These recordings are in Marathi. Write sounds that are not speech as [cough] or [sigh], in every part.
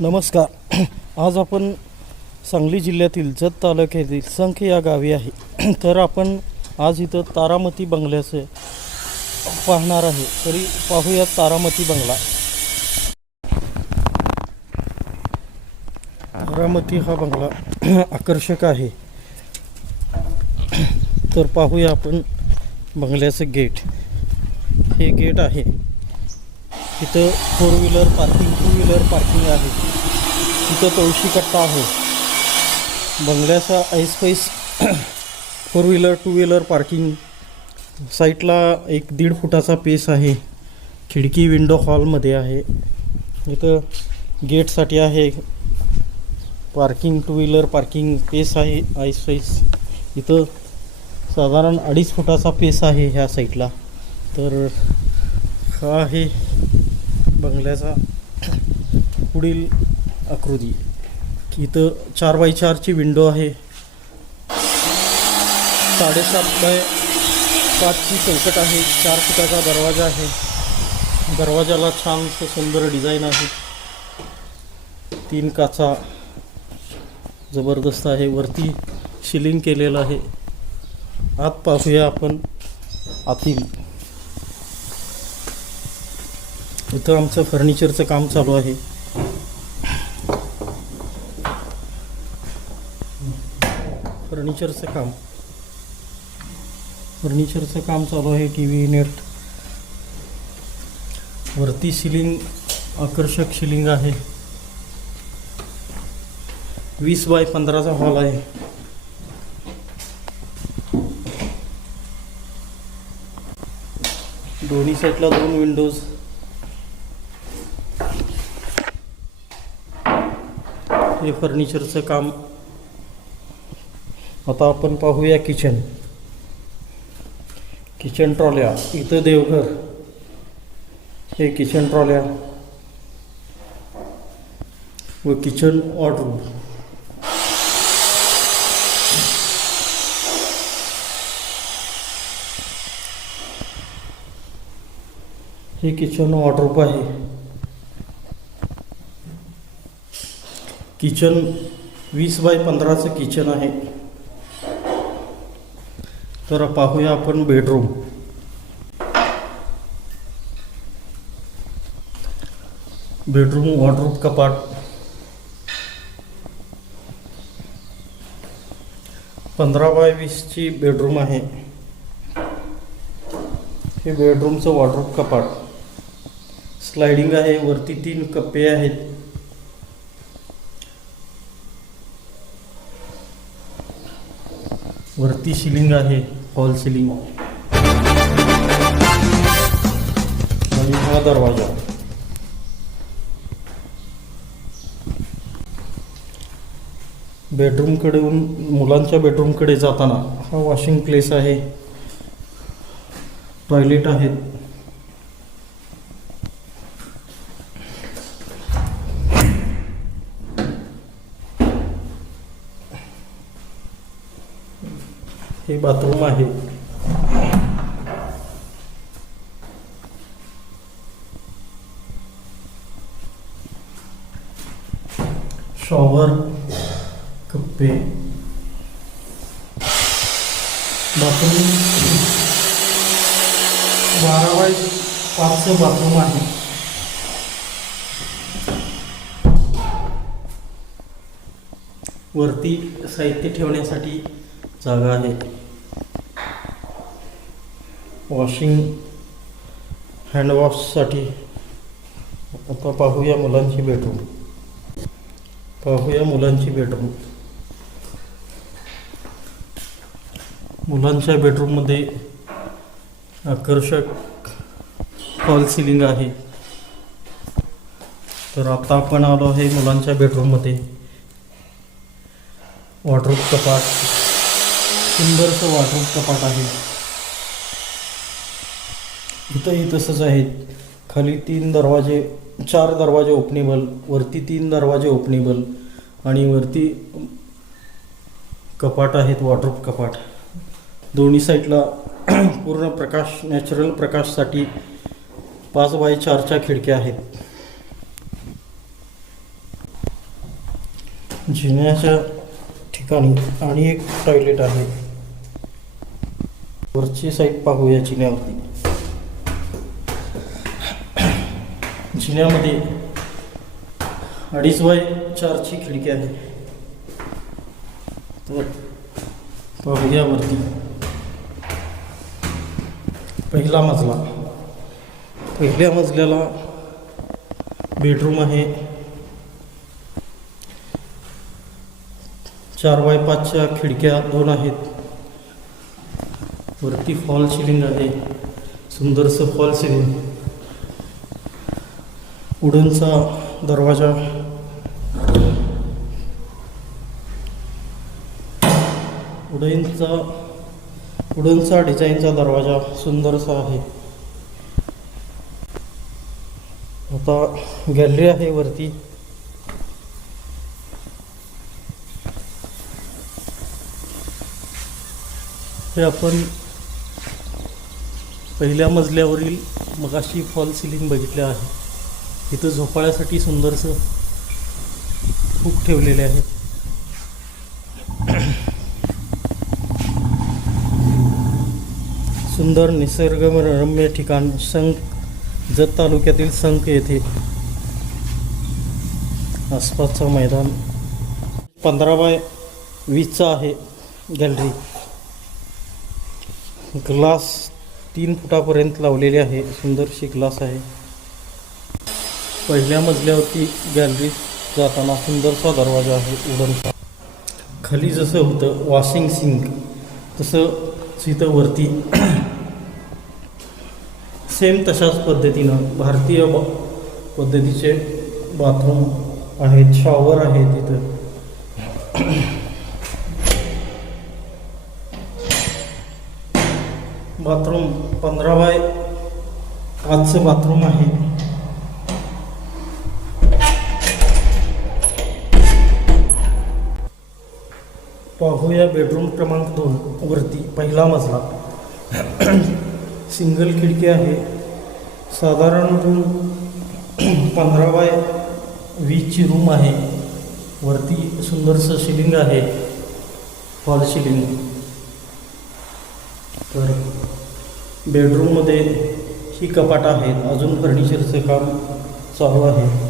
नमस्कार. आज आपण सांगली जिल्ह्यातील जत तालुक्यातील संख या गावी आहे. तर आपण आज इथं तारामती बंगल्याचं पाहणार आहे. तरी पाहूया तारामती बंगला. तारामती हा बंगला आकर्षक आहे. तर पाहूया आपण बंगल्याचं गेट. हे गेट आहे. इथं four wheeler parking two wheeler parking आहे. तिथं तुळशी कट्टा आहे. बंगल्याचा ऐसपैस four wheeler two wheeler parking साईटला एक दीड फुटाचा पेस आहे. खिडकी विंडो हॉलमध्ये आहे. इथं गेटसाठी आहे. Parking two wheeler parking space आहे. ऐसपैस इथं साधारण अडीच फुटाचा पेस आहे ह्या साईडला तर हा आहे बंगल्याचा पुढील आकृती. इथं चार बाय चारची विंडो आहे. साडेसात बाय पाचची चौकट आहे. चार फुटाचा दरवाजा आहे. दरवाजाला छान सुंदर डिझाईन आहे. तीन काचा जबरदस्त आहे. वरती शिलिंग केलेलं आहे. आत पाहूया आपण आतील. इथं आमचं फर्निचरचं काम चालू आहे. फर्निचरचं काम. फर्निचरचं काम चालू आहे टी व्ही नेट. वरती सिलिंग आकर्षक शिलिंग आहे. वीस बाय पंधराचा हॉल आहे. दोन्ही साईडला दोन विंडोज हे फर्निचरचं काम आता आपण पाहूया किचन. किचन ट्रॉल्या. इथं देवघर. हे किचन ट्रॉल्या. व किचन वॉर्डरूम. हे किचन वॉर्डरूम आहे. किचन वीस बाय पंधराचं किचन आहे. तर पाहूया आपण बेडरूम बेडरूम वॉर्डरूम कपाट. पंधरा बाय वीसची बेडरूम आहे. हे बेडरूमचं वॉर्डरूम कपाट. स्लायडिंग आहे वरती तीन कप्पे आहेत. वरती शिलिंग आहे. हॉल सिलिंग आणि हा दरवाजा बेडरूमकडून मुलांच्या बेडरूमकडे जाताना हा वॉशिंग प्लेस आहे. टॉयलेट आहेत हे बाथरूम आहे. शॉवर कप्पे. बाथरूम. बारा बाय पाचचं बाथरूम आहे. वरती साहित्य ठेवण्यासाठी जागा आहे. वॉशिंग हँडवॉशसाठी आता पाहूया मुलांची बेडरूम पाहूया मुलांची बेडरूम मुलांच्या बेडरूममध्ये आकर्षक फॉल सिलिंग आहे. तर आता आपण आलो आहे मुलांच्या बेडरूममध्ये वॉर्डरोब कपाट. सुंदरसं वॉर्डरोब कपाट आहे. इथंही तसंच आहे. खाली तीन दरवाजे चार दरवाजे ओपनेबल वरती तीन दरवाजे ओपनेबल आणि वरती कपाट आहेत वॉटरप्रूफ कपाट. दोन्ही साईडला [clears throat] पूर्ण प्रकाश नॅचरल प्रकाशसाठी पाच बाय चारच्या खिडक्या आहेत. जिन्याच्या ठिकाणी आणि एक टॉयलेट आहे. वरची साईड पाहूया जिन्यावरती. जिन्यामध्ये अडीच बाय चारची खिडकी आहे. तर पाहूया वरती. पहिला मजला. पहिल्या मजल्याला बेडरूम आहे. चार बाय पाचच्या खिडक्या दोन आहेत. वरती फॉल सिलिंग आहे. सुंदरसं फॉल सिलिंग. उडनचा दरवाजा. उडनचा उडनचा डिझाईनचा दरवाजा सुंदरसा आहे. आता गॅलरी आहे वरती. हे आपण पहिल्या मजल्यावरील मगाशी फॉल सिलिंग बघितले आहे. इथं झोपाळ्यासाठी सुंदरसं खूप ठेवलेले आहे. सुंदर निसर्गरम्य ठिकाण संक जत तालुक्यातील संक येथे आसपासचं मैदान पंधरा बाय वीसचा आहे गॅलरी. ग्लास तीन फुटापर्यंत लावलेले आहे. सुंदरशी ग्लास आहे. पहिल्या मजल्यावरती गॅलरी जाताना सुंदरसा दरवाजा आहे उडनचा खाली जसं होतं वॉशिंग सिंक तसं इथं वरती [clears throat] सेम तशाच पद्धतीनं भारतीय बा पद्धतीचे बाथरूम आहेत शॉवर आहे तिथं. [clears throat] बाथरूम पंधरा बाय पाचचं बाथरूम आहे. पाहूया बेडरूम क्रमांक दोन वरती पहिला मजला. सिंगल खिडकी आहे. साधारण रूम पंधरा बाय वीसची रूम आहे. वरती सुंदरसं शिलिंग आहे. हॉल शिलिंग तर बेडरूममध्ये ही कपाट आहेत अजून फर्निचरचं काम चालू आहे.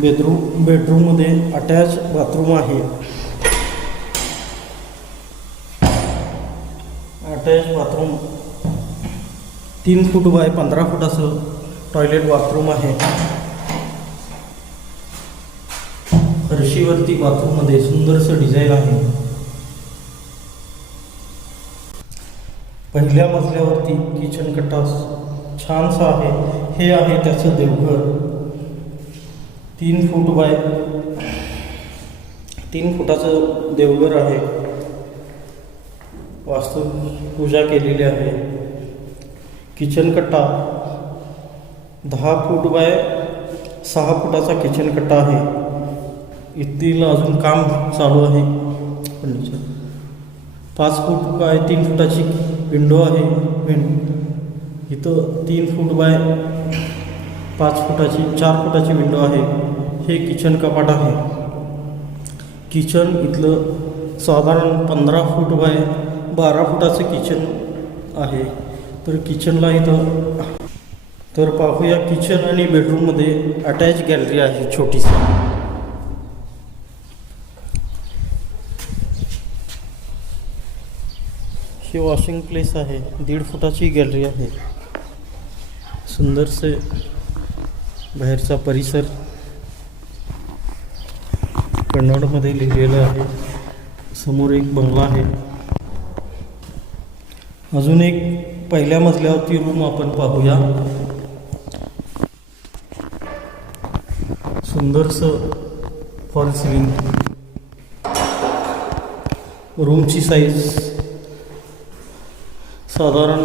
बेडरूम बेडरूममध्ये अटॅच बाथरूम आहे. अटॅच बाथरूम तीन फूट बाय पंधरा फूट असं टॉयलेट बाथरूम आहे. फरशीवरती बाथरूममध्ये सुंदरसं डिझाईन आहे. पहिल्या मजल्यावरती किचन कट्टा छानसा आहे. हे आहे त्याचं देवघर. तीन फूट बाय तीन फुटाचं देवघर आहे. वास्तू पूजा केलेली आहे. किचन कट्टा दहा फूट बाय सहा फुटाचा किचन कट्टा आहे. इथील अजून काम चालू फर्निचर पाच फूट बाय तीन फुटाची विंडो विंड इथं तीन फूट बाय पाच फुटाची, चार फुटाची विंडो आहे. हे किचन कपाट आहे. किचन इथलं साधारण पंधरा फूट बाय बारा फुटाचं किचन आहे. तर किचनला इथं तर पाहूया किचन आणि बेडरूममध्ये अटॅच गॅलरी आहे छोटीशी. ही वॉशिंग प्लेस आहे. दीड फुटाची गॅलरी आहे. सुंदरसे बाहेरचा परिसर कन्नडमध्ये लिहिलेलं आहे. समोर एक बंगला आहे. अजून एक पहिल्या मजल्यावरती रूम आपण पाहूया. सुंदरसं फॉल सिलिंग रूमची साईज साधारण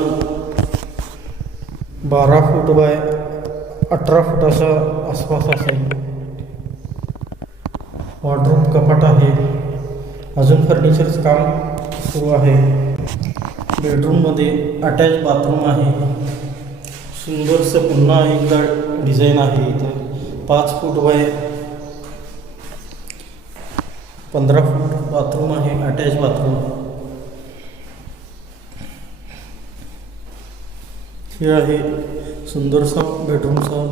बारा फूट बाय अठरा फुटाच्या आसपास असेल वॉर्डरूम कपाट आहे अजून फर्निचरचं काम सुरू आहे. बेडरूममध्ये अटॅच बाथरूम आहे. सुंदरसं पुन्हा एकदा डिझाईन आहे इथं. पाच फूट बाय पंधरा फूट बाथरूम आहे अटॅच बाथरूम हे आहे सुंदरसा बेडरूमचा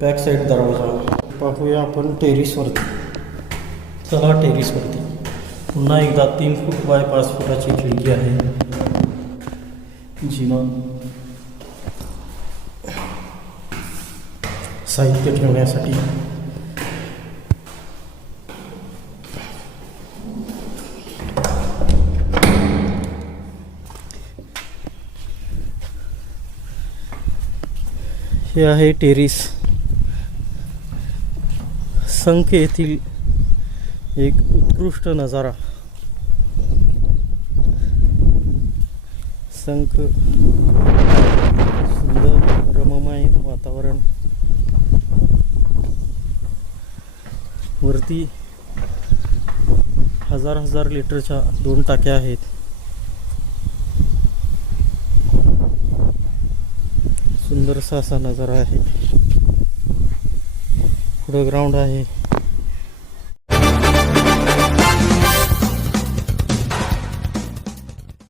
बॅक साईड दरवाजा. पाहूया आपण टेरिसवरती चला टेरिसवरती पुन्हा एकदा तीन फूट बाय पाच फुटाची खिडकी आहे जिना साहित्य ठेवण्यासाठी हे आहे टेरिस। संख येथील एक उत्कृष्ट नजारा. संख सुंदर रममय वातावरण. वरती हजार हजार लिटरच्या दोन टाक्या आहेत. सुंदरसा असा नजारा आहे. पुढं ग्राउंड आहे.